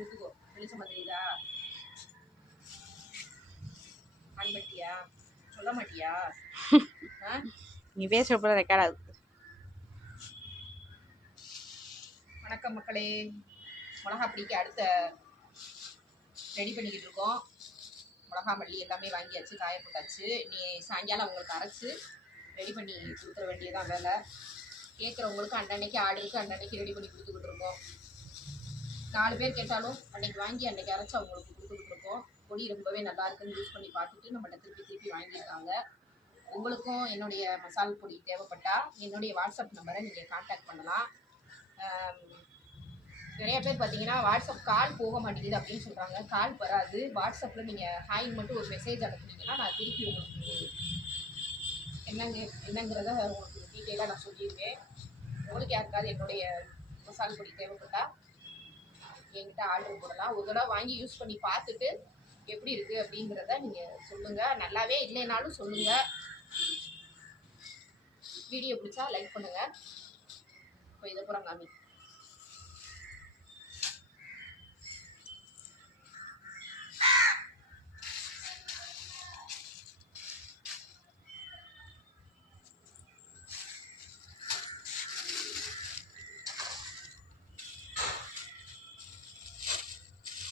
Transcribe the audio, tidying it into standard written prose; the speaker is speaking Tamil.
ஊத்துக்கோ. வெளிச்சம் தெரியுதா? ஆன் பண்ணிட்டியா? சொல்ல மாட்டியா? நீ பேசுறப்ப ரெக்கார்ட் ஆகுது. வணக்கம் மக்களே. மிளகா பிடிக்க அடுத்த ரெடி பண்ணிக்கிட்டு இருக்கோம். மிளகா மல்லி எல்லாமே வாங்கியாச்சு, காய போட்டாச்சு. நீ சாயங்காலம் அவங்களுக்கு அரைச்சி ரெடி பண்ணி கொடுத்துட வேண்டியதான் வேலை. கேட்குறவங்களுக்கு அன்னன்னைக்கு ஆர்டருக்கு அன்னன்னைக்கு ரெடி பண்ணி கொடுத்துக்கிட்டு இருக்கோம். 4 பேர் கேட்டாலும் அன்னைக்கு வாங்கி அன்னைக்கு அரைச்சி அவங்களுக்கு கொடுத்துக்கிட்டு இருக்கோம். பொடி ரொம்பவே நல்லா இருக்குன்னு யூஸ் பண்ணி பார்த்துட்டு நம்மகிட்ட திருப்பி வாங்கியிருக்காங்க. உங்களுக்கும் என்னுடைய மசால் பொடி தேவைப்பட்டா என்னுடைய வாட்ஸ்அப் நம்பரை நீங்கள் கான்டாக்ட் பண்ணலாம். நிறைய பேர் பார்த்தீங்கன்னா வாட்ஸ்அப் கால் போக மாட்டேங்குது அப்படின்னு சொல்கிறாங்க. கால் வராது. வாட்ஸ்அப்பில் நீங்கள் ஹாய்ன்னு மட்டும் ஒரு மெசேஜ் அனுப்புனீங்கன்னா நான் திருப்பி உங்களுக்கு என்னங்கிறத உங்களுக்கு டீட்டெயிலாக நான் சொல்லியிருக்கேன். உங்களுக்கு யாருக்காவது என்னுடைய மசால் பொடி தேவைப்பட்டா என்கிட்ட ஆர்டர் போடலாம். ஒரு தடவை வாங்கி யூஸ் பண்ணி பார்த்துட்டு எப்படி இருக்குது அப்படிங்கிறத நீங்கள் சொல்லுங்கள். நல்லாவே இல்லைனாலும் சொல்லுங்கள். வீடியோ பிடிச்சா லைக் பண்ணுங்கள். இப்போ இதை பூரா காமி.